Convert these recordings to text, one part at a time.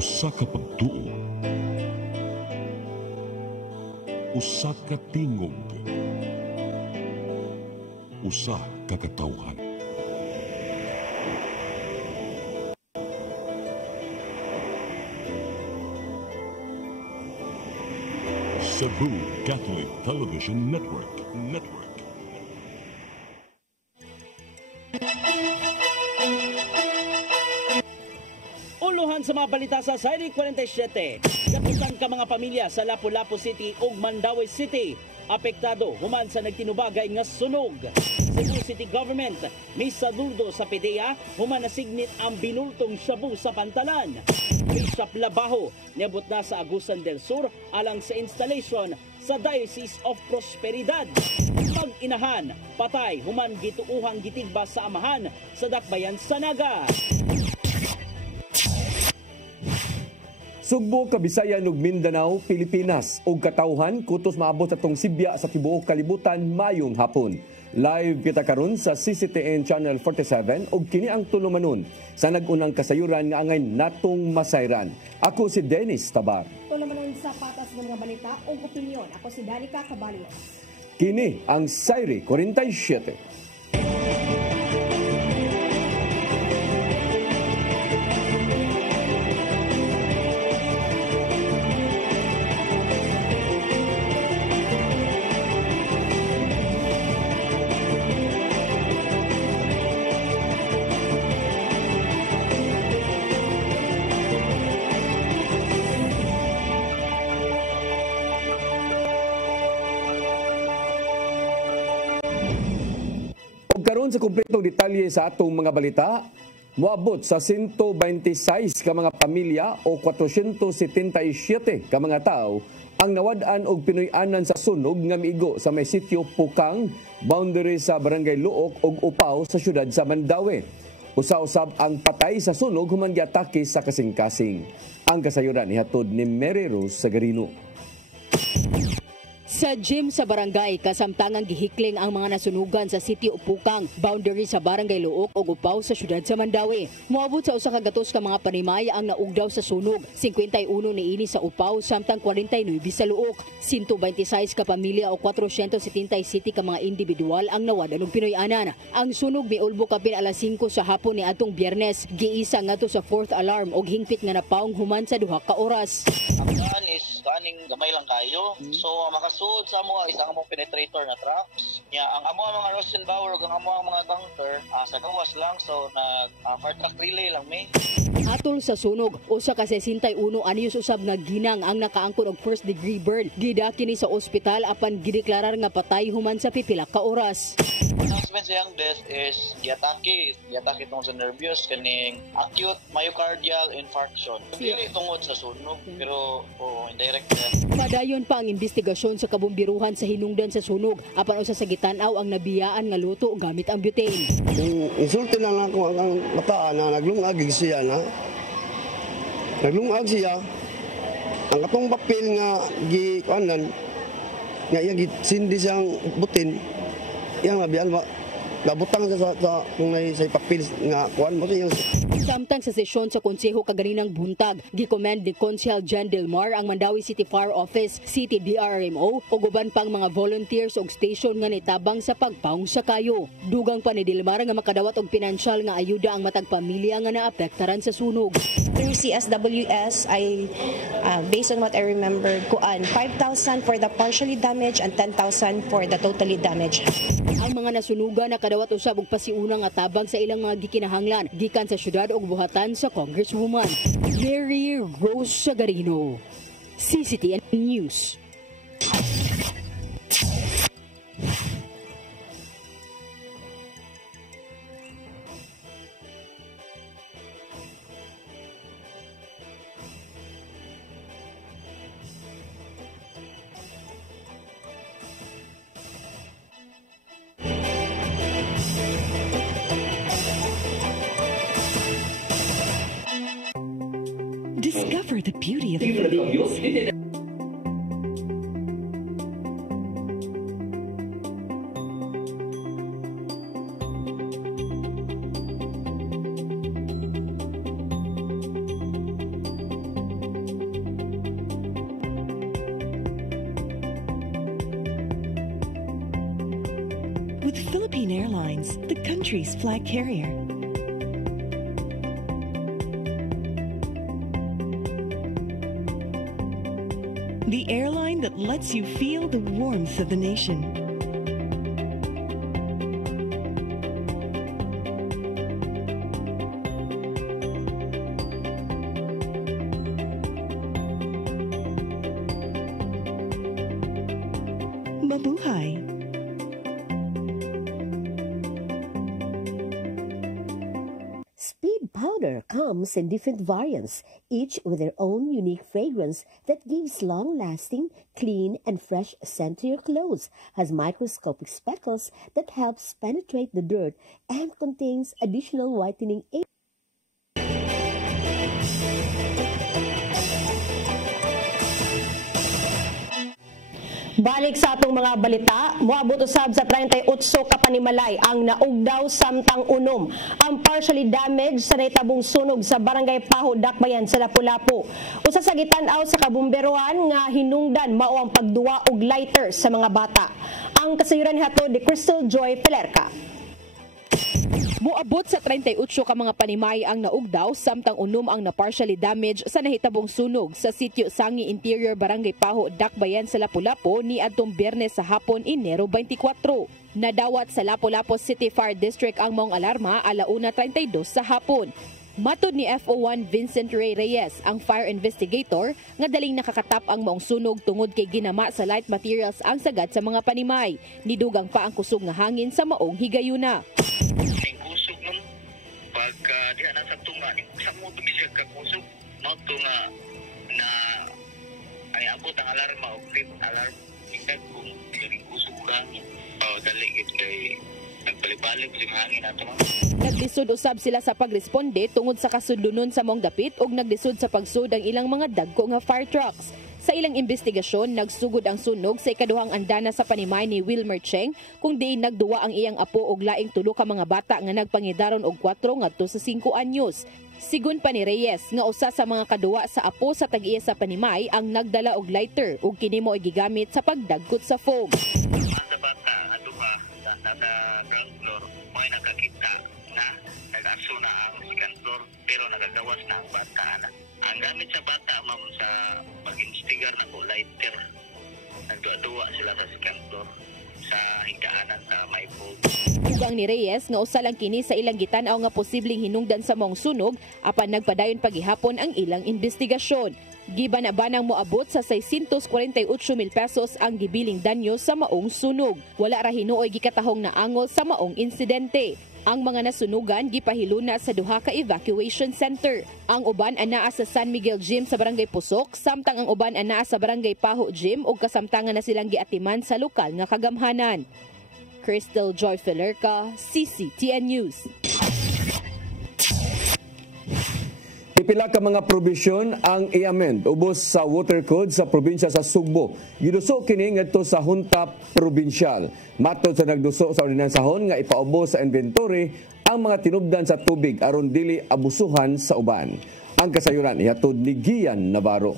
Usa ka pagtuo, usa ka tingog, usa ka katawhan. Cebu Catholic Television Network. Uluhan sa mga balita sa Sayri 47. Gatusan ka mga pamilya sa Lapu-Lapu City ug Mandaue City apektado human sa nagtinubagay nga sunog. Cebu City Government misaduldo sa PDEA human nasignit ang binultong shabu sa pantalan. Bishop Labajo niabot na sa Agusan del Sur alang sa installation sa Diocese of Prosperidad. Mag-inahan, patay human gituuhang gitigba sa amahan sa Dakbayan sa Naga. Sugbo, Kabisayan ug Mindanao, Pilipinas ug katawhan kutos maabot atong Sibya sa tibuok kalibutan mayong hapon. Live kita karon sa CCTN Channel 47 ug kini ang tulumanon sa nag-unang kasayuran nga angay natong masayran. Ako si Dennis Tabar. Tulumanon sa patas ng mga balita ug opinyon. Ako si Danica Caballo. Kini ang Sayri 47. Karon sa kumpletong detalye sa atong mga balita, moabot sa 126 ka mga pamilya o 477 ka mga tao ang nawad-an og pinuy-anan sa sunog nga miigo sa may sitio Pukang, boundary sa Barangay Luok ug Upaw sa siyudad sa Mandaue. Usa-usab ang patay sa sunog human giatake sa kasing-kasing. Ang kasayuran ihatod ni Mary Rose Sagarino. Sa gym sa barangay, kasamtangang gihikling ang mga nasunugan sa City Upukang, boundary sa Barangay Luok ug Upaw sa siyudad sa Mandaue. Moabot sa usa ka gatos ka mga panimaya ang naugdaw sa sunog. 51 niini sa Upaw samtang 49 sa Luok. 126 ka pamilya o 477 ka mga individual ang nawadan og pinuy-anan. Ang sunog miulbo kapin alas 5 sa hapon ni atong Biyernes. Giisa ngadto sa 4th alarm og hingpit nga napaong human sa duha ka oras. Ang daan is kaning gamay lang kayo. So makasuod sa amo isang among penetrator na trucks. Nya ang amo mga Rosenbauer ug ang amo mga tanker sa gawas lang so nag fire truck relay lang may. Atol sa sunog, usa ka 61 anyos usab nga ginang ang nakaangkon og first degree burn. Gida kini sa ospital apan gideklarar nga patay human sa pipila ka oras. Announcement sa yang death is giatake tungod sa nervyos kaning acute myocardial infarction. Dili tungod sa sunog pero indirect. Padayon pa ang investigasyon sa kabumbiruhan sa hinungdan sa sunog apan usa sa gitanaw ang nabiyaan nga luto gamit ang butane. Insulti lang ako ang bataan na naglungag siya na. Naglungag siya. Ang katong papel nga gikuanan nga iya sindi siyang butin. Yang nabiyaan ba nabutang sa sa papel nga kuan mo siya. Samtang sa sesyon sa konseho kaganinang buntag, gi-commend ni Consel Jan Delmar ang Mandaue City Fire Office, City DRMO ug uban pang mga volunteers og station nga nitabang sa pagpaong sa kayo. Dugang pa ni Delmar nga makadawat og pinansyal nga ayuda ang matag pamilya nga naapektaran sa sunog. Through CSWS, based on what I remember, 5,000 for the partially damaged and 10,000 for the totally damaged. Ang mga nasunugan nakadawat usab og pasiunang atabang sa ilang mga gikinahanglan gikan sa syudad ug buhatan sa Congresswoman Mary Rose Sagarino. CCTN News. Discover the beauty of the with Philippine Airlines, the country's flag carrier. The airline that lets you feel the warmth of the nation. Mabuhay. Speed powder comes in different variants, each with their own unique fragrance that gives long-lasting, clean, and fresh scent to your clothes, has microscopic speckles that helps penetrate the dirt, and contains additional whitening agents. Balik sa atong mga balita, moabot usab sa 38 ka panimalay ang naugdaw samtang unom. Ang partially damaged sa nahitabong sunog sa Barangay Paho, Dakbayan sa Lapu-Lapu. Usa sa gitan-aw sa kabumberohan nga hinungdan mao ang pagduwa og lighter sa mga bata. Ang kasayuran hatod ni Crystal Joy Pelerca. Moabot sa 38 ka mga panimay ang naugdaw samtang unom ang na-partially damaged sa nahitabong sunog sa sitio Sangi Interior, Barangay Paho, Dakbayan sa Lapu-Lapu ni adtong Biyernes sa hapon, Enero 24. Nadawat sa Lapu-Lapu City Fire District ang maong alarma alauna 32 sa hapon. Matod ni FO1 Vincent Ray Reyes, ang fire investigator, nga daling nakakatap ang maong sunog tungod kay ginama sa light materials ang sagad sa mga panimay. Nidugang pa ang kusog nga hangin sa maong higayuna. Pagka diha na sa tunga, sa mo tumisig ka kusog, no tunga na ay abot ang alarma o trip alarm, tingkad kung diring kusog hangin. Dali gid kay nagbalibalik yung hangin ato. Nagdisod usab sila sa pagresponde tungod sa kasundunon sa mong dapit ug nagdisod sa pagsud ang ilang mga dagko nga fire trucks. Sa ilang investigasyon, nagsugod ang sunog sa ikaduhang andana sa panimay ni Wilmer Cheng kung diin nagduwa ang iyang apo og laing tulo ka mga bata nga nagpangidaron og 4 ngadto sa 5 anyos. Sigun pa ni Reyes nga usa sa mga kaduwa sa apo sa tag-iya sa panimay ang nagdala og lighter ug kini mao gigamit sa pagdagkot sa foam. Sa bata aduha nasa ground floor may nakakita na nag-aso na ang second floor pero nagagawas na ang bata. Ang gamit sa bata, ma'am, sa pag-instigar na ko, lighter. Nagduwa-duwa sila sa second floor sa higdaanan sa may food. Ugang ni Reyes nga usa lang kini sa ilang gitan-aw nga posibleng hinungdan sa maong sunog apan nagpadayon pagihapon ang ilang investigasyon. Giban-abanang moabot sa 648,000 pesos ang gibiling danyo sa maong sunog. Wala ra hinuoy gikatahong naangol sa maong insidente. Ang mga nasunugan gipahiluna sa duha ka evacuation center. Ang uban anaa sa San Miguel Gym sa Barangay Pusok, samtang ang uban anaa sa Barangay Paho Gym ug kasamtangan na silang giatiman sa lokal nga kagamhanan. Crystal Joy Pelerca, CCTN News. Pipila ka mga probisyon ang i-amend ubos sa water code sa probinsya sa Sugbo. Giduso kini ngadto sa Hunta Probinsyal. Matod sa nagduso sa ordinansahon nga ipaubos sa inventory ang mga tinubdan sa tubig aron dili abusuhan sa uban. Ang kasayuran ihatod ni Gian Navarro.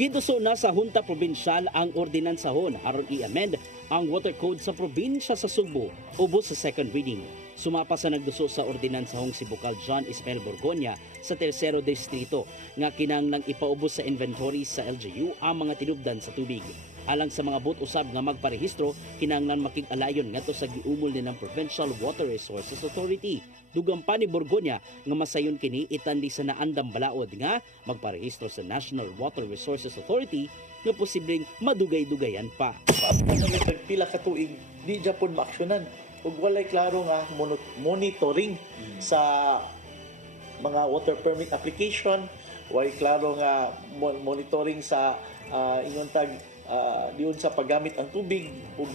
Giduso na sa Hunta Probinsyal ang ordinansahon aron i-amend ang water code sa probinsya sa Sugbo ubos sa second reading. Sumapa sa nagduso sa ordinansahong si Bukal John Ismael Borgoña sa Tercero Distrito nga kinahanglang ipaubos sa inventory sa LGU ang mga tinubdan sa tubig. Alang sa mga bot usab nga magparehistro, kinahanglan makig-alayon ngadto sa giumol ni ng Provincial Water Resources Authority. Dugang pa ni Borgoña nga masayon kini itandi sa naandam balaod nga magparehistro sa National Water Resources Authority nga posibleng madugay-dugayan pa. Pila ka tuig di Japon maaksyonan ug walay klaro nga monitoring sa mga water permit application, walay klaro nga monitoring sa ingon tag diyon sa paggamit ang tubig ug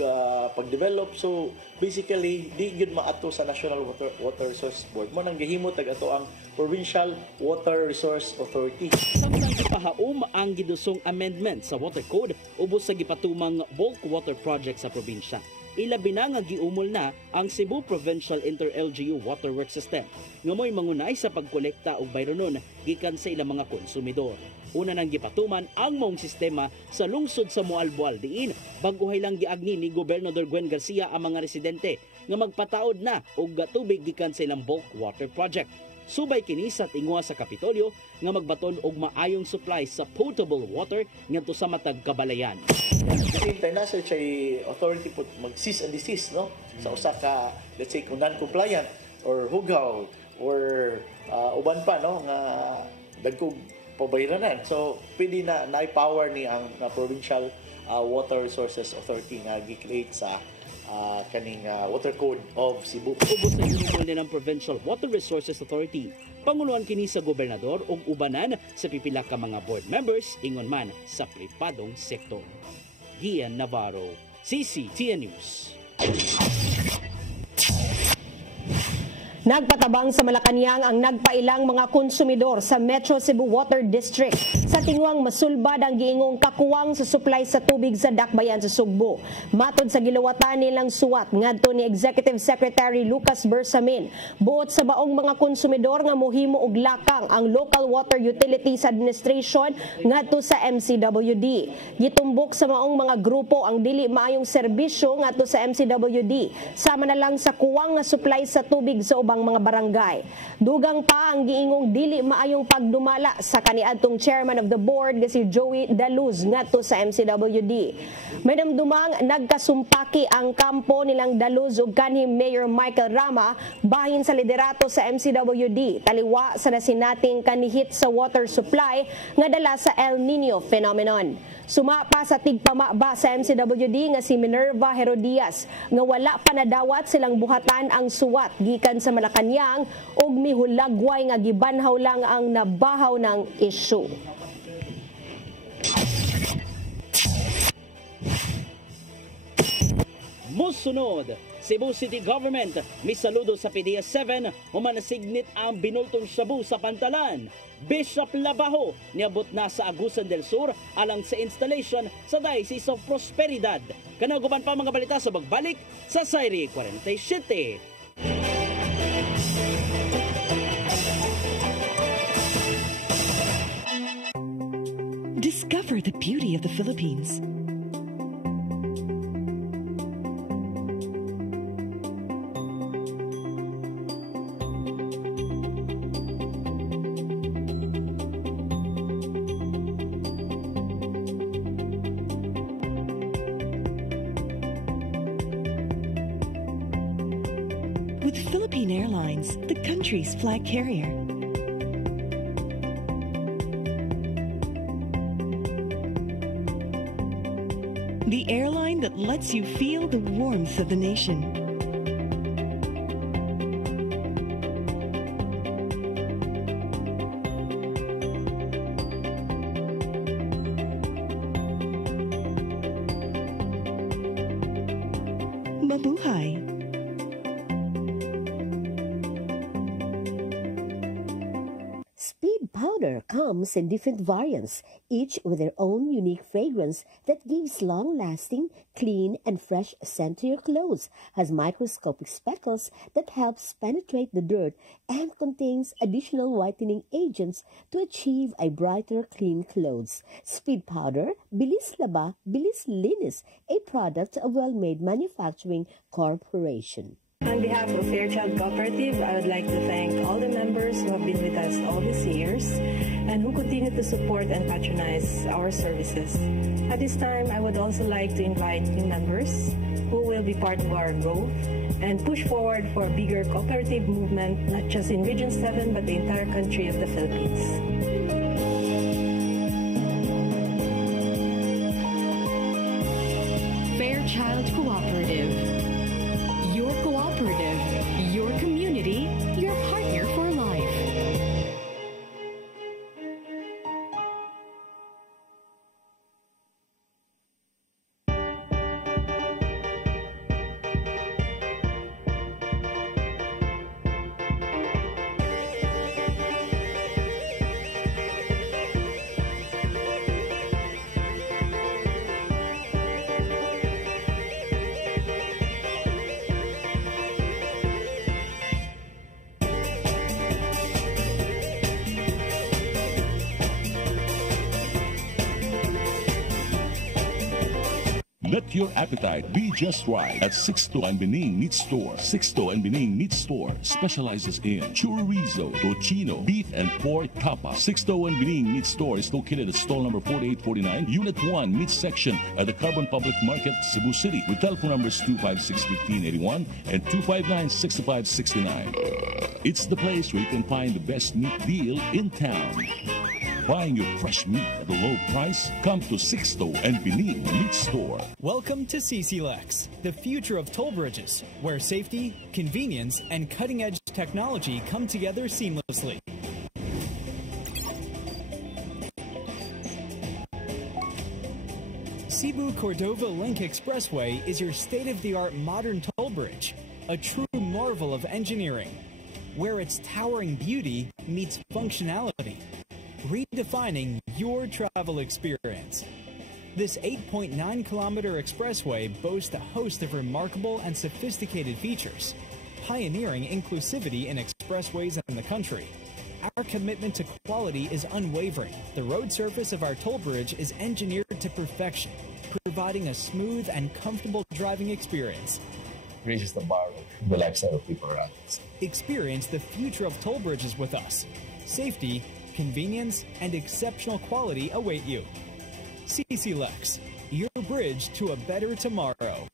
pagdevelop. So basically di gyud maato sa National Water Resource Board mo nang gihimo tag ato ang Provincial Water Resource Authority. Samtang gipahaom ang gidusong amendment sa water code ubos sa gipatumang bulk water project sa probinsya. Ilabi na nga giumol na ang Cebu Provincial Inter-LGU Waterworks System nga mo'y mangunay sa pagkolekta og bayronon gikan sa ilang mga konsumidor. Una nang gipatuman ang mong sistema sa lungsod sa Mualboal diin baguhay lang giagni ni Gobernador Gwen Garcia ang mga residente nga magpataod na og tubig gikan sa ilang bulk water project. Subay kini sa tingwa sa Kapitolyo nga magbaton og maayong supply sa potable water ngadto sa matag kabalayan. Hintay na siya authority po mag-cease and desist, no? Sa usa ka, let's say, kung non-compliant or hugaw or uban pa, no? Nga dagkog pabayranan. So, pwede na na-power ni ang Provincial Water Resources Authority nga gi-create sa kaning water code of Cebu. Ubos na ginumol ng Provincial Water Resources Authority. Panguluan kini sa gobernador ug ubanan sa pipila ka mga board members ingon man sa pribadong sektor. Gian Navarro, CCTN News. Nagpatabang sa Malacañang ang nagpailang mga konsumidor sa Metro Cebu Water District sa tingwang masulbad ang giingong kakuwang sa supply sa tubig sa dakbayan sa Sugbo. Matod sa gilawatan nilang suwat ngadto ni Executive Secretary Lucas Bersamin, buot sa baong mga konsumidor nga mohimo og lakang ang Local Water Utilities Administration ngadto sa MCWD. Gitumbok sa maong mga grupo ang dili maayong serbisyo ngadto sa MCWD, sama na lang sa kuwang nga supply sa tubig sa ubang mga barangay. Dugang pa ang giingong dili maayong pagdumala sa kaniadtong chairman of the board nga si Joey Daluz ngadto sa MCWD. May damdumang nagkasumpaki ang kampo nilang Daluz ug kanhi Mayor Michael Rama bahin sa liderato sa MCWD taliwa sa nasinating kanihit sa water supply nga dala sa El Nino phenomenon. Suma pa sa tigpamaba sa MCWD nga si Minerva Herodias nga wala pa nadawat silang buhatan ang suwat gikan sa Malacañang ug mihulagway nga gibanhaw lang ang nabahaw ng isyu. Musunod, Cebu City Government misaludo sa PDEA 7 human nasignit ang binultong shabu sa pantalan. Bishop Labajo niabot na sa Agusan del Sur alang sa installation sa Diocese of Prosperidad. Kanaguban pa mga balita sa bagbalik sa Sairi 47. Discover the beauty of the Philippines. With Philippine Airlines, the country's flag carrier. The airline that lets you feel the warmth of the nation. Mabuhay! Speed powder comes in different variants, each with their own unique fragrance that gives long-lasting, clean, and fresh scent to your clothes, has microscopic speckles that helps penetrate the dirt, and contains additional whitening agents to achieve a brighter, clean clothes. Speed powder, Bilis Laba, Bilis Linis, a product of Well-Made Manufacturing Corporation. On behalf of Fairchild Cooperative, I would like to thank all the members who have been with us all these years and who continue to support and patronize our services. At this time, I would also like to invite new members who will be part of our growth and push forward for a bigger cooperative movement, not just in Region 7, but the entire country of the Philippines. Fairchild Cooperative. Your cooperative, your community, your partner for life. Let your appetite be just right at Sixto and Bening Meat Store. Sixto and Bening Meat Store specializes in chorizo, tocino, beef and pork tapa. Sixto and Bening Meat Store is located at stall number 4849, Unit 1, Meat Section at the Carbon Public Market, Cebu City, with telephone numbers 256-1581 and 259-6569. It's the place where you can find the best meat deal in town. Buying your fresh meat at a low price? Come to Sixto and Bening Meat Store. Welcome to CCLEX, the future of toll bridges, where safety, convenience, and cutting-edge technology come together seamlessly. Cebu-Cordova Link Expressway is your state-of-the-art modern toll bridge, a true marvel of engineering, where its towering beauty meets functionality, redefining your travel experience. This 8.9-kilometer expressway boasts a host of remarkable and sophisticated features, pioneering inclusivity in expressways in the country. Our commitment to quality is unwavering. The road surface of our toll bridge is engineered to perfection, providing a smooth and comfortable driving experience. Raises the bar of the lifestyle of people around us. Experience the future of toll bridges with us. Safety, convenience, and exceptional quality await you. CCLEX, your bridge to a better tomorrow.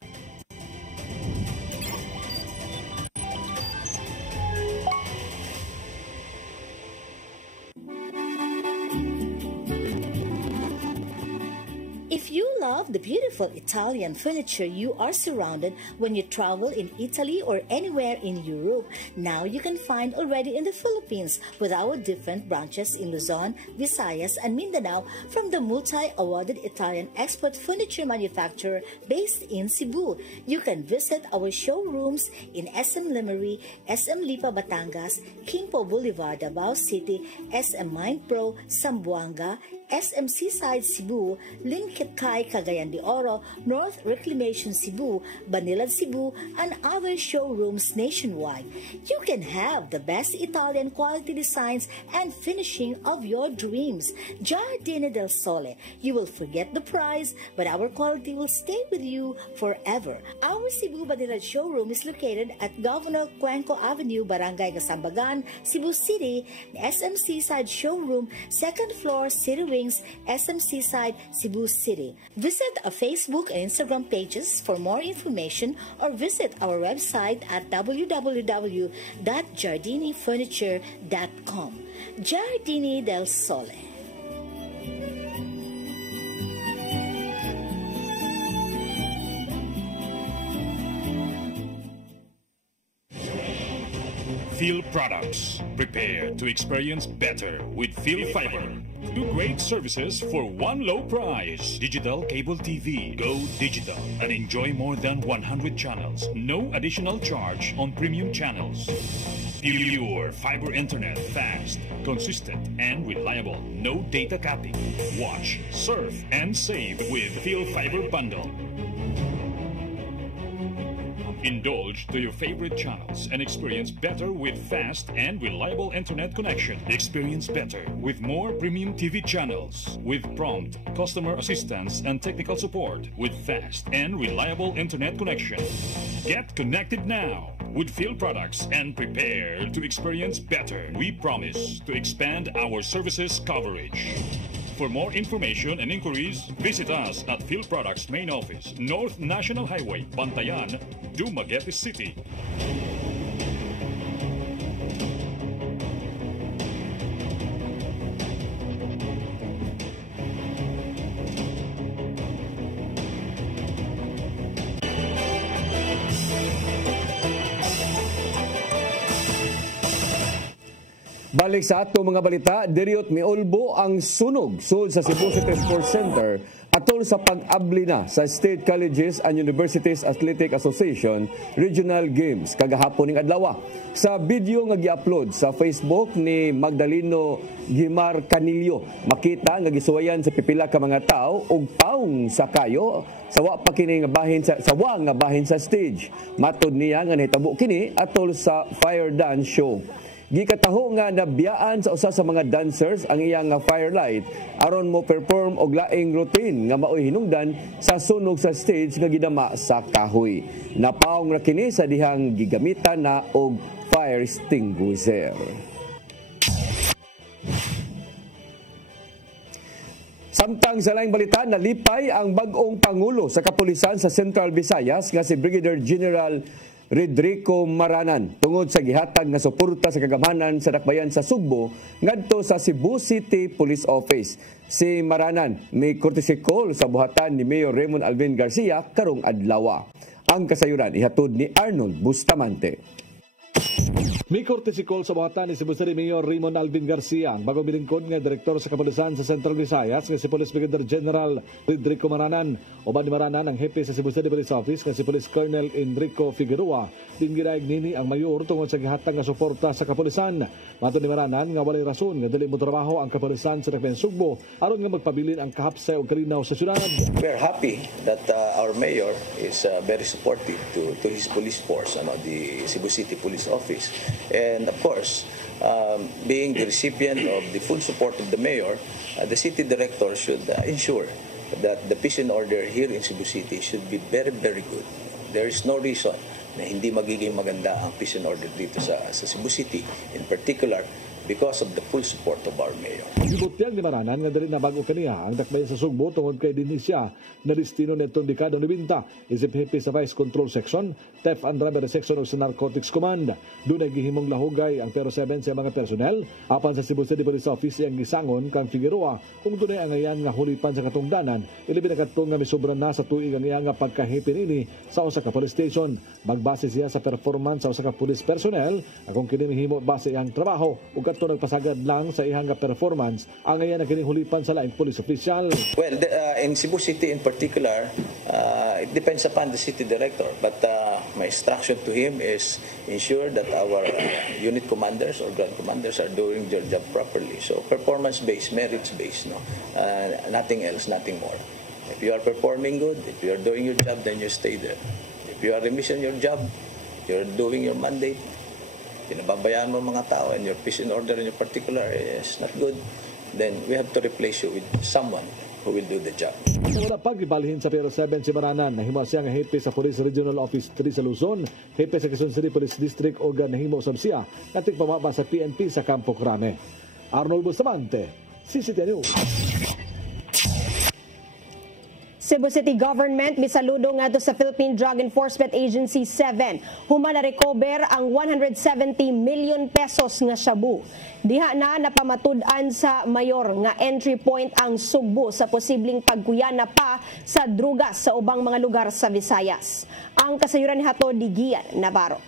If you love the beautiful Italian furniture you are surrounded when you travel in Italy or anywhere in Europe, now you can find already in the Philippines with our different branches in Luzon, Visayas, and Mindanao from the multi-awarded Italian export furniture manufacturer based in Cebu. You can visit our showrooms in SM Limery, SM Lipa Batangas, Quimpo Boulevard, Davao City, SM Mindpro, Zamboanga, SM Seaside Cebu, Linkitkai Cagayan de Oro, North Reclamation Cebu, Banilad Cebu, and other showrooms nationwide. You can have the best Italian quality designs and finishing of your dreams. Giardini del Sole. You will forget the price, but our quality will stay with you forever. Our Cebu Banilad showroom is located at Governor Cuenco Avenue, Barangay Gasambagan, Cebu City. The SM Seaside showroom, second floor, City Wing, SM Seaside, Cebu City. Visit our Facebook and Instagram pages for more information or visit our website at www.giardinifurniture.com. Giardini del Sole. Phil Products. Prepare to experience better with Phil Fiber. Two great services for one low price. Digital cable TV. Go digital and enjoy more than 100 channels. No additional charge on premium channels. Pure fiber internet. Fast, consistent, and reliable. No data capping. Watch, surf, and save with Phil Fiber Bundle. Indulge to your favorite channels and experience better with fast and reliable internet connection. Experience better with more premium TV channels with prompt customer assistance and technical support with fast and reliable internet connection. Get connected now with Phil Products and prepare to experience better. We promise to expand our services coverage. For more information and inquiries, visit us at Phil Products Main Office, North National Highway, Bantayan, Dumaguete City. Balik sa ato mga balita, diriot miulbo ang sunog sud sa Cebu City Sports Center atol sa pag-abli na sa State Colleges and Universities Athletic Association Regional Games kagahapon ning adlaw. Sa video nga gi-upload sa Facebook ni Magdaleno Guimar Canillo, makita nga gisuwayan sa pipila ka mga tao og paung sa kayo sawa pa kini nga bahin sa stage. Matod niya nga nahitabo kini atol sa fire dance show. Gikataho nga nabiyaan sa usa sa mga dancers ang iyang firelight aron mo perform og laing routine nga maoy hinungdan sa sunog sa stage nga gidama sa kahoy. Napaong ra kini sa dihang gigamitan na og fire extinguisher. Samtang sa laing balita, nalipay ang bag-ong pangulo sa kapulisan sa Central Visayas nga si Brigadier General Rodrico Maranan tungod sa gihatag nga suporta sa kagamanan sa dakbayan sa Sugbo ngadto sa Cebu City Police Office. Si Maranan may courtesy call sa buhatan ni Mayor Raymond Alvin Garcia karong adlaw. Ang kasayuran ihatod ni Arnold Bustamante. May courtesy call sa buhatan ni Cebu City Mayor Raymond Alvin Garcia, ang bagong bilingkod nga direktor sa kapulisan sa Central Visayas nga si Police Brigadier General Rodrico Maranan. Uban ni Maranan ang hepe sa Cebu City Police Office nga si Police Colonel Enrico Figueroa. Dinggiraig nini ang mayor tungod sa gihatag nga suporta sa kapulisan. Matud ni Maranan nga walay rason nga dili mo trabaho ang kapulisan sa Dakbayan Sugbo aron nga magpabilin ang kahapsay ug kalinaw sa syudad. We are happy that our mayor is very supportive to his police force, the Cebu City Police Office. And of course, being the recipient of the full support of the mayor, the city director should ensure that the peace and order here in Cebu City should be very, very good. There is no reason na hindi magiging maganda ang peace and order dito sa Cebu City, in particular because of the full support of our mayor. Gibutyag ni Maranan nga dali na bago kaniya ang dakbayan sa Sugbo tungod kay dinhi siya na destino netong dekada 90 isip hepe sa Vice Control Section, Theft and Robbery Section of sa Narcotics Command. Doon ay gihimong lahugay ang Pero 7 sa mga personnel apan sa Cebu City Police Office ang gisangon kang Figueroa kung doon ay angayan nga hulipan sa katungdanan ilibin na katong nga misubran na sa tuig ang iyang nga pagkahepe nini sa usa ka police station. Magbase siya sa performance sa usa ka police personnel akong kini himo base ang trabaho ug ito nagpasagad lang sa ihang performance ang ngayon na kinihulipan sa laing police official. Well, in Cebu City in particular, it depends upon the city director. But my instruction to him is ensure that our unit commanders or grand commanders are doing their job properly. So performance-based, merits-based, nothing else, nothing more. If you are performing good, if you are doing your job, then you stay there. If you are remiss on your job, you're doing your mandate, pinababayaan mo mga tao and your peace and order in your particular is not good, then we have to replace you with someone who will do the job. Sa wala pag-ibalhin sa Pero 7 si Maranan, nahimo siya nga hepe sa Police Regional Office 3 sa Luzon, hepe sa Quezon City Police District o nahimo sab siya katig pamaba sa PNP sa Campo Crame. Arnold Bustamante, CCTV News. Cebu City Government misaludo nga sa Philippine Drug Enforcement Agency 7 human na recover ang 170 million pesos nga shabu. Diha na napamatud-an sa mayor nga entry point ang Sugbo sa posibleng pagkuyana pa sa drugas sa ubang mga lugar sa Visayas. Ang kasayuran ni Hato Digian Navarro.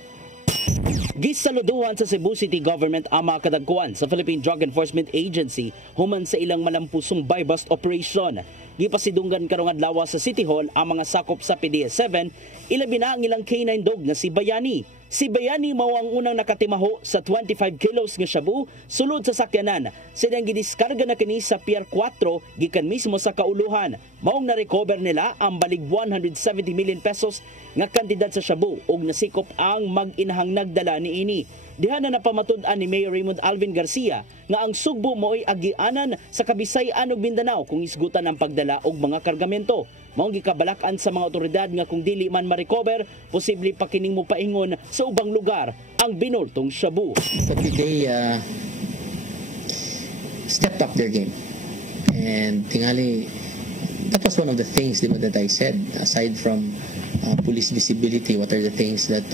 Gisaluduhan sa Cebu City Government ang mga kadagkuan sa Philippine Drug Enforcement Agency human sa ilang malampusong buy-bust operation. Gipasidunggan karong adlaw sa City Hall ang mga sakop sa PDS-7, ilabi na ang ilang K9 dog na si Bayani. Si Bayani mao ang unang nakatimaho sa 25 kilos nga shabu sulod sa sakyanan. Silang gidiskarga na kini sa Pier 4 gikan mismo sa kauluhan. Maong na-recover nila ang balig 170 million pesos nga kantidad sa shabu ug nasikop ang mag-inahang nagdala niini. Diha na napamatud-an ni Mayor Raymond Alvin Garcia nga ang Sugbo mo'y agianan sa Kabisayan ug Mindanao kung isgutan ang pagdala og mga kargamento. Maong gikabalakan sa mga otoridad nga kung dili man ma-recover, posible pa kining mopaingon sa ubang lugar ang binultong shabu. But they stepped up their game. And tingali, that was one of the things that I said, aside from police visibility, what are the things that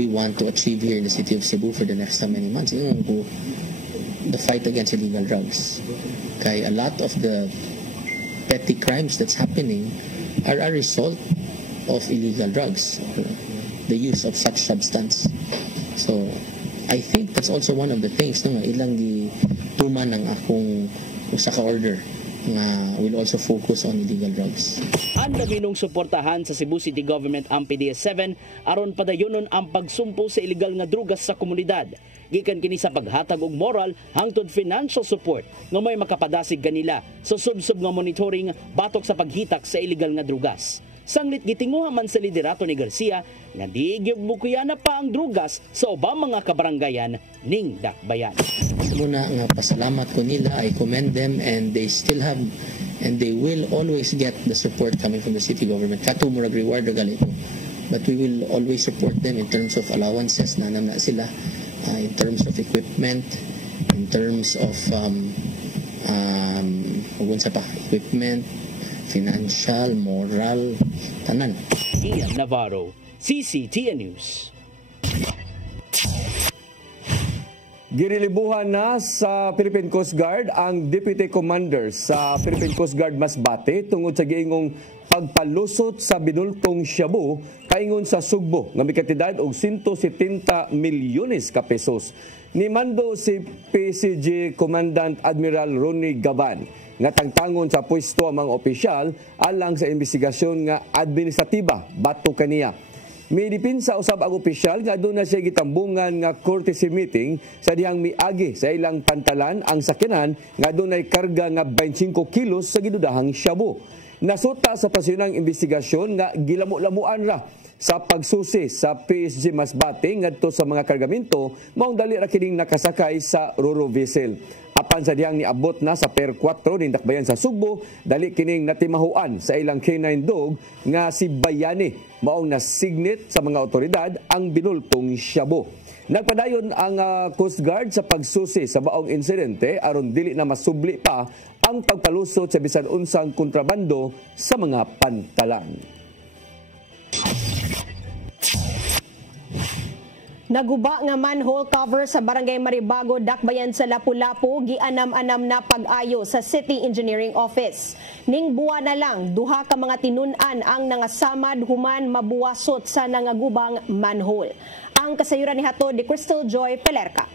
we want to achieve here in the city of Cebu for the next many months? The fight against illegal drugs. Okay, a lot of the petty crimes that's happening are a result of illegal drugs, the use of such substance. So I think that's also one of the things ilang gituman ng akong usa ka order nga will also focus on illegal drugs. Anda minong suportahan sa Cebu City Government ang PDS-7 aron padayonon ang pagsumpo sa illegal nga drugas sa komunidad. Gikan kini sa paghatag og moral hangtod financial support nga may makapadasig kanila sa subsub nga monitoring batok sa paghitak sa illegal nga drugas. Sanglit gitinguha man sa liderato ni Garcia nga di gyud na pa ang drugas sa ubang mga kabarangayan ning Dakbayan. Muna nga pasalamat ko nila, I commend them, and they still have and they will always get the support coming from the city government. Kato murag reward galito. But we will always support them in terms of allowances na sila, in terms of equipment, in terms of equipment, financial, moral, tanan. Ian Navarro, CCTN News. Girilibuhan na sa Philippine Coast Guard ang Deputy Commander sa Philippine Coast Guard Masbate tungod sa giingong pagpalusot sa binultong shabu paingon sa Sugbo nga may kantidad og 170 milyones ka pesos. Nimando si PCG Commandant Admiral Ronnie Gaban nga tangtangon sa pwesto ang mga opisyal alang sa investigasyon nga administratiba bato kaniya. May dipinsa usab ang opisyal nga doon na siya gitambungan nga courtesy meeting sa dihang miagi sa ilang pantalan ang sakyanan nga doon ay karga nga 25 kilos sa gidudahang shabu. Nasuta sa pasyonang investigasyon nga gilamo-lamuan ra sa pagsusi sa PSG Masbate ngadto sa mga kargamento maong dali ra kining nakasakay sa Roro vessel. Apan sa dihang niabot na sa Pier 4 ning Dakbayan sa Sugbo, dali kining natimahuan sa ilang canine dog nga si Bayani maong nasignit sa mga otoridad ang binultong shabu. Nagpadayon ang Coast Guard sa pagsusi sa baong insidente aron dili na masubli pa ang pagpalusot sa bisan unsang kontrabando sa mga pantalan. Naguba nga manhole cover sa Barangay Maribago, Dakbayan sa Lapu-Lapu, gianam-anam na pag-ayo sa City Engineering Office. Ning buwan na lang, duha ka mga tinun-an ang nangasamad human mabuwasot sa nangagubang manhole. Ang kasayuran ni hatod ni Crystal Joy Pelerca.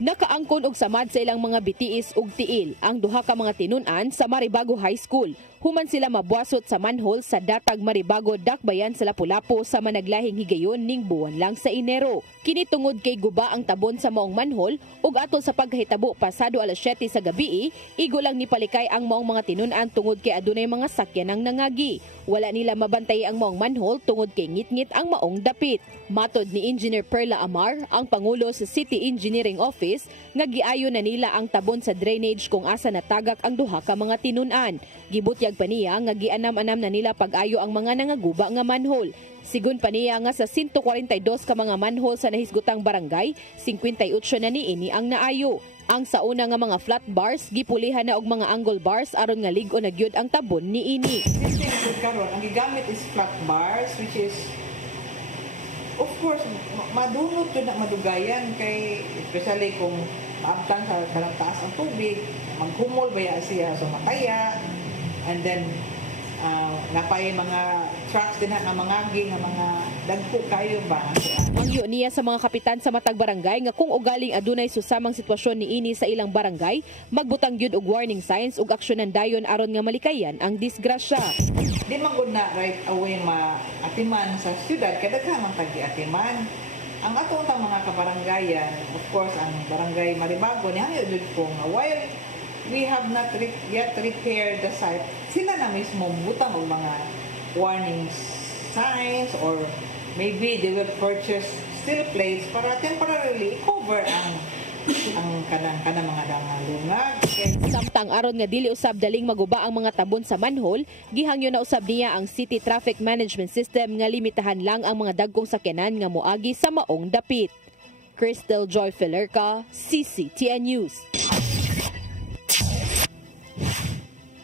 Nakaangkon og samad sa ilang mga bitiis ug tiil ang duha ka mga tinun-an sa Maribago High School. Human sila mabuwasot sa manhole sa Datag Maribago, Dakbayan sa Lapu-Lapu sa managlahing higayon ning buwan lang sa Enero. Kini tungod kay guba ang tabon sa maong manhole ug atol sa paghitabo pasado alas 7 sa gabi, igo lang ni palikay ang maong mga tinun-an tungod kay adunay mga sakyan ang nangagi. Wala nila mabantay ang maong manhole tungod kay ngit-ngit ang maong dapit. Matod ni Engineer Perla Amar, ang pangulo sa City Engineering Office, nga giayo na nila ang tabon sa drainage kung asa natagak ang duha ka mga tinun-an. Gibutyag pa niya nga gianam-anam na nila pag-ayo ang mga nangaguba nga manhole. Sigun pa niya nga sa 142 ka mga manhole sa nahisgutang barangay, 58 na niini ang naayo. Ang sa una nga mga flat bars, gipulihan na og mga angle bars aron nga lig-o na gyud ang tabon niini. Karon ang gigamit is flat bars, which is of course madunot yun na madugayan kay especially kung maabtan sa dalang taas ang tubig, maghumol baya siya so mataya, and then napay mga trucks din ang mga dagko kayo ba. Mangyo niya sa mga kapitan sa matag barangay nga kung ugaling adunay susamang sitwasyon niini sa ilang barangay, magbutang gyud og warning signs ug aksyonan dayon aron nga malikayan ang disgrasya. Di man gud na right away maatiman sa syudad kay daghan man tagi-atiman. Ang atong mga kabarangayan, of course ang Barangay Maribago ni hangyo jud ko nga while we have not yet repaired the site, sila na mismo butang og mga warning signs or maybe they will purchase steel plates para temporarily cover ang kanang mga lungag. Samtang aron nga dili usab daling maguba ang mga tabon sa manhole, gihangyo na usab niya ang City Traffic Management System nga limitahan lang ang mga dagkong sakyanan nga moagi sa maong dapit. Crystal Joy Pelerca, CCTN News.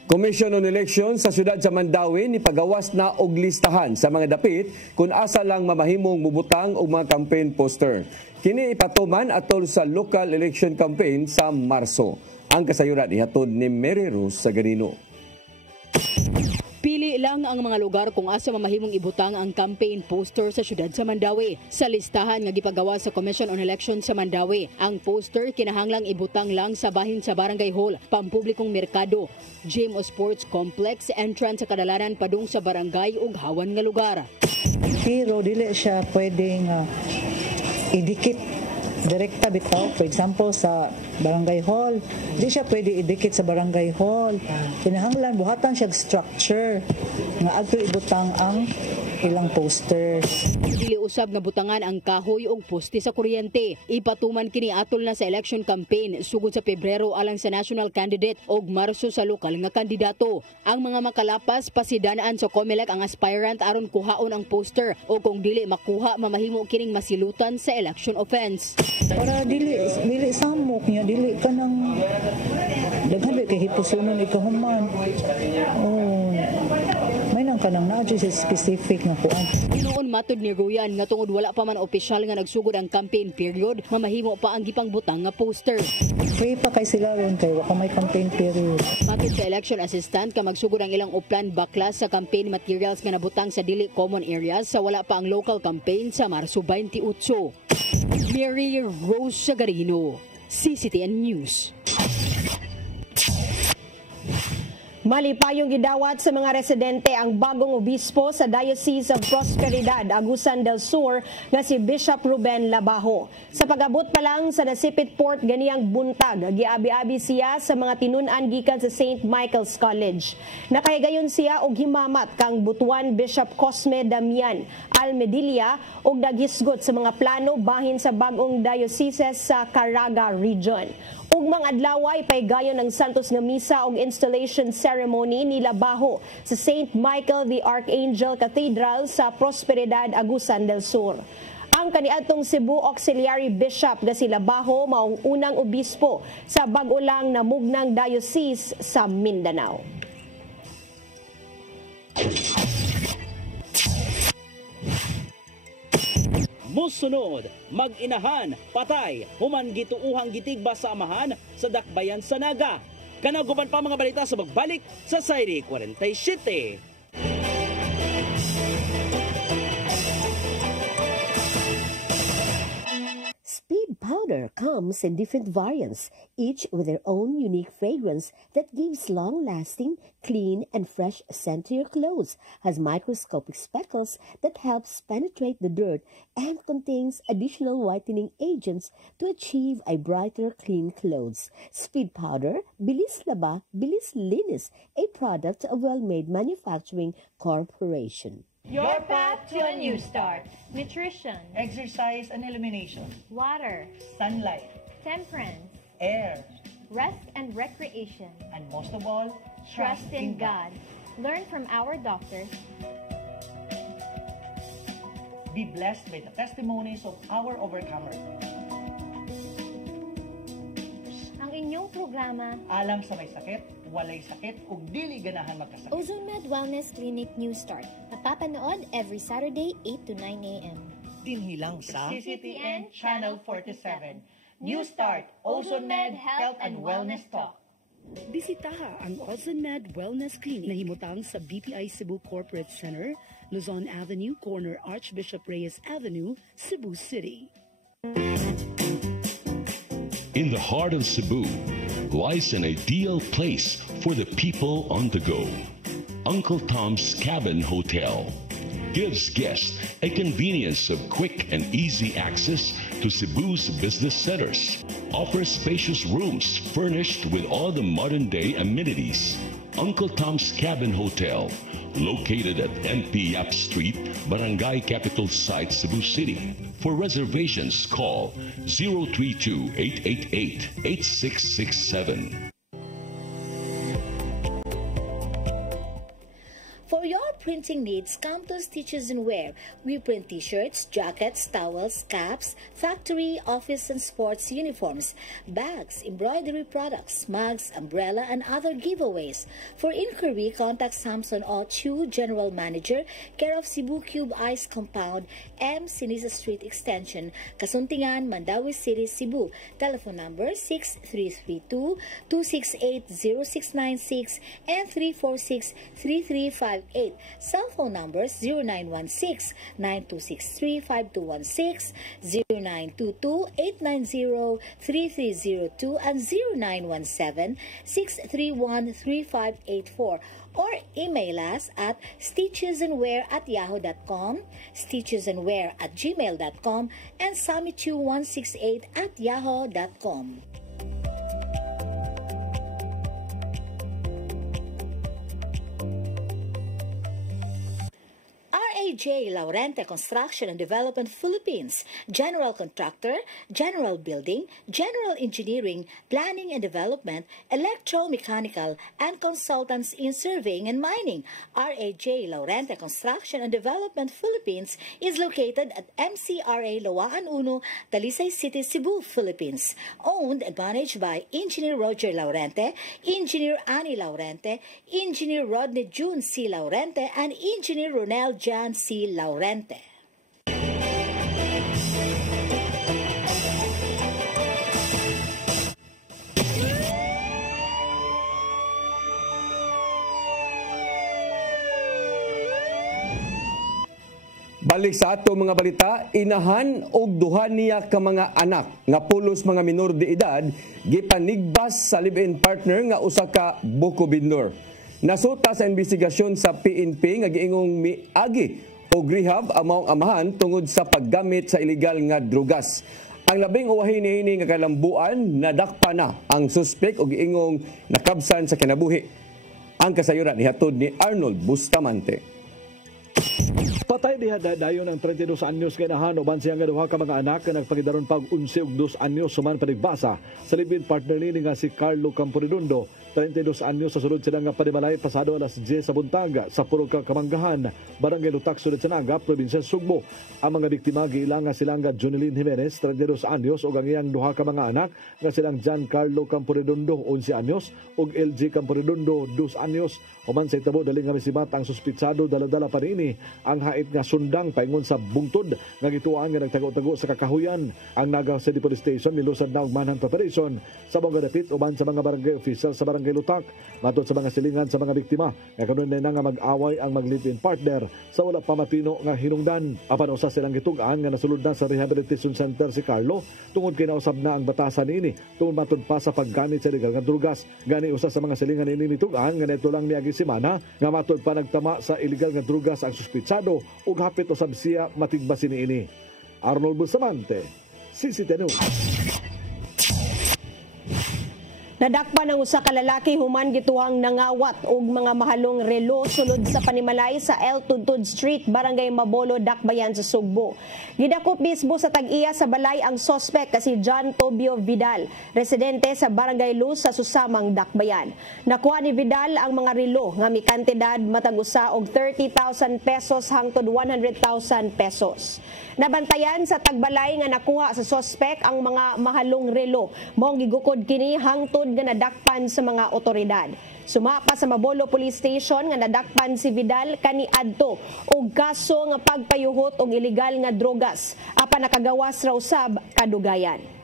Commission on Elections sa siyudad sa Mandawi ni pagawas na og listahan sa mga dapit kung asa lang mamahimong mubutang og mga campaign poster. Kini ipatuman atol sa local election campaign sa Marso. Ang kasayuran ihatod ni Mary Rose Sagarino. Pili lang ang mga lugar kung asa mamahimong ibutang ang campaign poster sa siyudad sa Mandawi. Sa listahan nga gipagawa sa Commission on Elections sa Mandawi, ang poster kinahanglang ibutang lang sa bahin sa Barangay Hall, pampublikong merkado, gym o sports complex, entrance sa kadalanan padung sa barangay ug hawan nga lugar. Pero dili siya pwedeng idikit direkta bitaw. For example, sa barangay hall. Di siya pwede idikit sa barangay hall. Kinahanglan buhatan siya structure nga adto ibutang ang ilang poster. Dili usab nga butangan ang kahoy og poste sa kuryente. Ipatuman kini atol na sa election campaign sugod sa Pebrero alang sa national candidate og Marso sa lokal nga kandidato. Ang mga makalapas pasidanaan sa COMELEC ang aspirant aron kuhaon ang poster o kung dili makuha mamahimo kining masilutan sa election offense. Para dili samok niya, dili ka nang daghan kay hipusunon ikahuman. Oh, may nang kanang na sa specific nga kuan. Noon matud ni Ruyan nga tungod wala pa man opisyal nga nagsugod ang campaign period, mamahimo pa ang gipangbutang nga poster. Free pa kay sila ron kay wala may campaign period. Matud sa election assistant ka magsugod ang ilang uplan baklas sa campaign materials nga nabutang sa dili common areas sa wala pa ang local campaign sa Marso 28. Mary Rose Sagarino, CCTN News. Malipayong gidawat sa mga residente ang bagong obispo sa Diocese of Prosperidad, Agusan del Sur nga si Bishop Ruben Labajo. Sa pag-abot pa lang sa Nasipit Port ganiyang buntag, giabi-abi siya sa mga tinun-an gikan sa St. Michael's College. Nakahigayon siya og himamat kang butuan Bishop Cosme Damian Almedilla og naghisgot sa mga plano bahin sa bagong diocese sa Caraga Region. Ugmang adlaway paygayon ng Santos nga misa og installation ceremony ni Labajo sa St. Michael the Archangel Cathedral sa Prosperidad, Agusan del Sur. Ang kaniadtong Cebu Auxiliary Bishop nga si Labajo maong unang obispo sa bag-o lang namugnang diocese sa Mindanao. Musunod, mag-inahan, patay, human gituuhang gitigba sa amahan sa dakbayan sa Naga. Kanaguban pa mga balita sa magbalik sa Sayri 47. Speed powder comes in different variants, each with their own unique fragrance that gives long-lasting, clean, and fresh scent to your clothes, has microscopic speckles that helps penetrate the dirt, and contains additional whitening agents to achieve a brighter, clean clothes. Speed powder, Bilis Laba, Bilis Linis, a product of Well-Made Manufacturing Corporation. Your path to a new start. Nutrition. Exercise and elimination. Water. Sunlight. Temperance. Air. Rest and recreation. And most of all, trust in God. Learn from our doctors. Be blessed by the testimonies of our overcomers. Ang inyong programa, alam sa may sakit, walay sakit, ug dili ganahan magkasakit. OzoneMed Wellness Clinic New Start. Napapanood every Saturday, 8 to 9 a.m. Dinhilang sa CCTN Channel 47. New Start, OzoneMed Health and Wellness Talk. Bisitaha ang OzoneMed Wellness Clinic na himutang sa BPI Cebu Corporate Center, Luzon Avenue, corner Archbishop Reyes Avenue, Cebu City. In the heart of Cebu lies an ideal place for the people on the go. Uncle Tom's Cabin Hotel gives guests a convenience of quick and easy access to Cebu's business centers. Offers spacious rooms furnished with all the modern-day amenities. Uncle Tom's Cabin Hotel, located at MP Yap Street, Barangay Capital Site, Cebu City. For reservations, call 032-888-8667. For your printing needs, come to Stitches and Wear. We print t-shirts, jackets, towels, caps, factory, office, and sports uniforms, bags, embroidery products, mugs, umbrella, and other giveaways. For inquiry, contact Samson O. Chu, General Manager, care of Cebu Cube Ice Compound, M. Sinisa Street Extension, Kasuntingan, Mandawi City, Cebu. Telephone number 6332-268-0696 and 346-3358. Cell phone numbers 0916-9263-5216, 0922-890-3302, and 0917-631-3584. Or email us at stitchesandwear@yahoo.com, stitchesandwear@gmail.com, and samichu168@yahoo.com. R.A.J. Laurente Construction and Development Philippines, General Contractor, General Building, General Engineering, Planning and Development, Electromechanical, and Consultants in Surveying and Mining. R.A.J. Laurente Construction and Development Philippines is located at MCRA Lawaan 1, Talisay City, Cebu, Philippines. Owned and managed by Engineer Roger Laurente, Engineer Annie Laurente, Engineer Rodney June C. Laurente, and Engineer Ronel Jan C. Laurente. Balik sa ato mga balita, inahan og duha niya ka mga anak nga pulos mga minor de edad gipanigbas sa live-in partner nga usa ka buko bindor. Nasuta sa investigasyon sa PNP nga giingong miagi og rehab ang maong amahan tungod sa paggamit sa illegal nga drugas. Ang labing uwahin niini nga kalambuan nadakpa na ang suspek og giingong nakabsan sa kinabuhi. Ang kasayuran nihatod ni Arnold Bustamante. Patay diha dayon ang 32 anyos kinahan uban siya nga duha ka mga anak nga nagpagidaron pag 11 ug 2 anyos suman panigbasa sa live-in partner ni nga si Carlo Camporedondo. 32 anyos sa sulod sila nga panimalay pasado alas 10 sa buntag sa Purok Kamanggahan, Barangay Lutak, Sulod Sanaga, Probinsya Sugbo. Ang mga biktima giilang nga silang nga Jonelyn Jimenez, 32 anyos ug ang iyang duha ka mga anak nga silang Giancarlo Camporedondo, 11 anyos ug LG Camporedondo, 2 anyos. Human sa itabo dali nga misibat ang suspitsado dala-dala pa rini ang hait nga sundang paingon sa bungtod nga gituan nga nagtago-tago sa kakahuyan. Ang Naga City Police Station nilusad na og manhunt preparation sa mga dapit uban sa mga barangay official sa Barangay Lutak. Matod sa mga silingan sa mga biktima nga kanunay na nga mag-away ang mag-live-in partner sa wala pa matino nga hinungdan. Apan usa silang gitugan nga nasulod na sa rehabilitation center si Carlo tungod kay nausab na ang batasan niini tungod matod pa sa paggamit sa legal nga drugas. Gani usa sa mga silingan niini mitugan nga neto lang niagi semana nga matod pa nagtama sa illegal nga drugas ang suspitsado ug hapit usab siya matigbasin niini. Arnold Bustamante, CCTV News. Nadakpan ang usa ka lalaki human gituhang nangawat og mga mahalong relo sulod sa panimalay sa El Tudtud Street, Barangay Mabolo, Dakbayan sa Sugbo. Gidakop mismo sa tag-iya sa balay ang sospek kasi John Tobio Vidal, residente sa Barangay Luz sa Susamang, Dakbayan. Nakuha ni Vidal ang mga relo nga may kantidad matag usa og 30,000 pesos hangtod 100,000 pesos. Nabantayan sa tagbalay nga nakuha sa sospek ang mga mahalong relo. Maong gigukod kini hangtod nga nadakpan sa mga otoridad. Sumapa sa Mabolo Police Station nga nadakpan si Vidal kaniadto og kaso nga pagpayuhot og illegal nga drogas apan nakagawas raw sab kadugayan.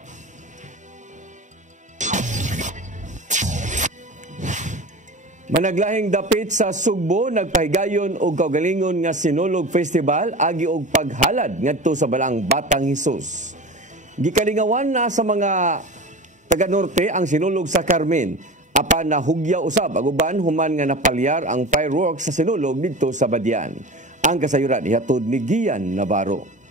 Managlahing dapit sa Sugbo nagpahigayon og kaugalingon nga Sinulog Festival agi og paghalad ngadto sa balang Batang Hesus. Gikalingawan na sa mga taga-norte ang Sinulog sa Carmen. Apan nahugya usab ang uban human nga napalyar ang fireworks sa Sinulog didto sa Badian. Ang kasayuran ihatod ni Gian Navarro.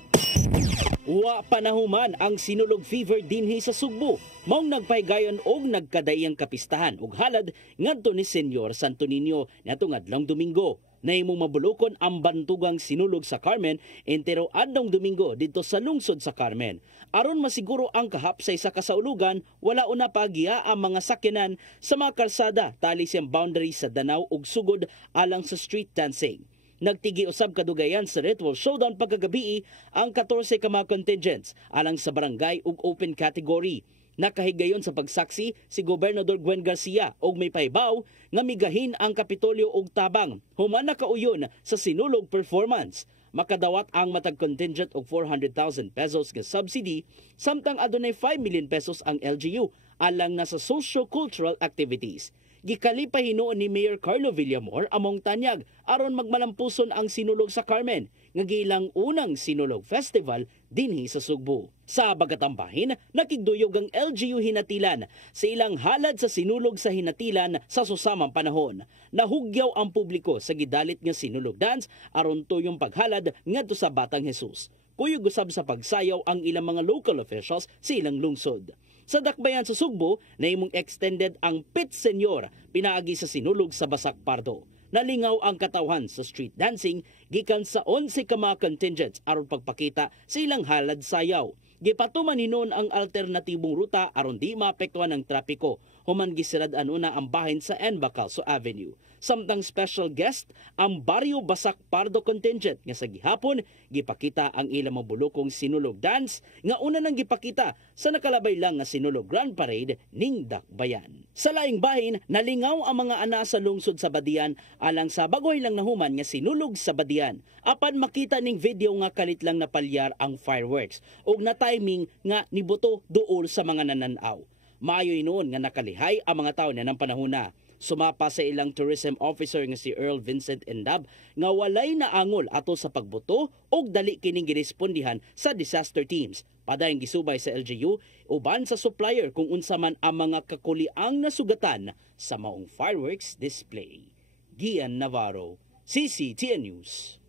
Wa panahuman ang Sinulog fever dinhi sa Sugbo. Maong nagpahigayon og nagkadayang kapistahan og halad ngadto ni Senyor Santo Niño niadtong adlong Domingo. Nahimong mabulokon ang bantugang Sinulog sa Carmen entero adlong Domingo didto sa lungsod sa Carmen. Aron masiguro ang kahapsay sa kasaulugan, wala una pagiya ang mga sakyanan sa mga kalsada tali siyang boundary sa Danau ug Sugod alang sa street dancing. Nagtigi usab kadugayan sa ritual showdown pagkagabi ang 14 ka mga contingents alang sa barangay ug open category. Nakahigayon sa pagsaksi si Gobernador Gwen Garcia og may pahibaw nga migahin ang Kapitolyo og tabang human nakauyon sa Sinulog performance. Makadawat ang matag contingent og 400,000 pesos nga subsidy samtang adunay 5 million pesos ang LGU alang na sa socio-cultural activities. Gikalipa hinuon ni Mayor Carlo Villamor among tanyag aron magmalampuson ang Sinulog sa Carmen nga gilang unang Sinulog Festival dinhi sa Sugbo. Sa bagatambahin, nakigduyog ang LGU Hinatilan sa ilang halad sa Sinulog sa Hinatilan sa susamang panahon. Nahugyaw ang publiko sa gidalit nga Sinulog dance aron tuyong paghalad ngadto sa Batang Hesus. Kuyog usab sa pagsayaw ang ilang mga local officials sa ilang lungsod. Sa Dakbayan sa Sugbo, naimong extended ang Pit Senyor pinaagi sa Sinulog sa Basak Pardo. nalingaw ang katawhan sa street dancing gikan sa 11 ka mga contingents aron pagpakita sa ilang halad sayaw. Gipatuman hinon ang alternatibong ruta aron di maapektuhan ng trapiko human gisirad-an una ang bahin sa Embacalso Avenue. Samtang special guest ang Barrio Basak Pardo contingent nga sa gihapon gipakita ang ilang mabulokong sinulog dance nga una nang gipakita sa nakalabay lang nga sinulog Grand Parade ning Dakbayan. Sa laing bahin nalingaw ang mga ana sa lungsod sa Badian alang sa bagoy lang nahuman nga sinulog sa Badian. Apan makita ning video nga kalit lang napalyar ang fireworks ug na timing nga nibuto duol sa mga nananaw. Maayoy noon nga nakalihay ang mga tawo na ng panahona. Sumapa sa ilang tourism officer nga si Earl Vincent Endab nga walay naangol ato sa pagbuto og dali kining girespondihan sa disaster teams. Padayong gisubay sa LGU uban sa supplier kung unsa man ang mga kakuliang nasugatan sa maong fireworks display. Gian Navarro, CCTN News.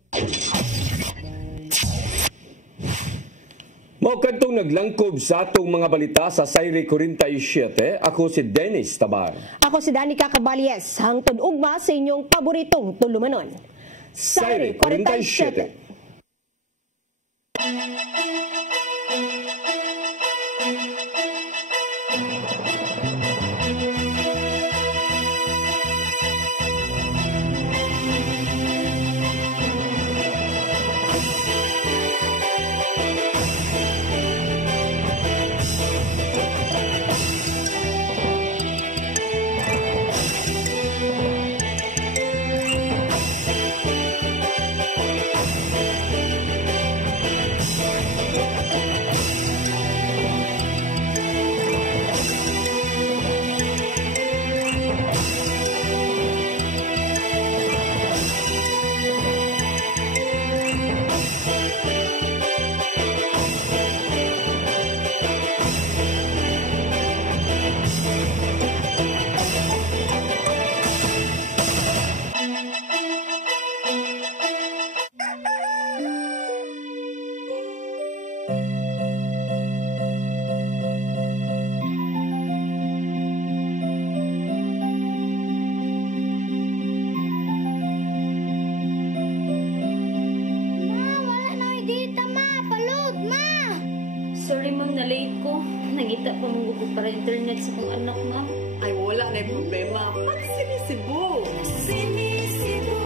Mao kadtong naglangkob sa atong mga balita sa Sayre 47, ako si Dennis Tabar. Ako si Danica Caballes, hangtod ugma sa inyong paboritong tulumanon. Sayre 47. Sorry ma'am, na-late ko. Nangita pa mong gusto para internet sa kong anak ma'am. Ay, wala na yung problema. Pag sinisibo. Sinisibo.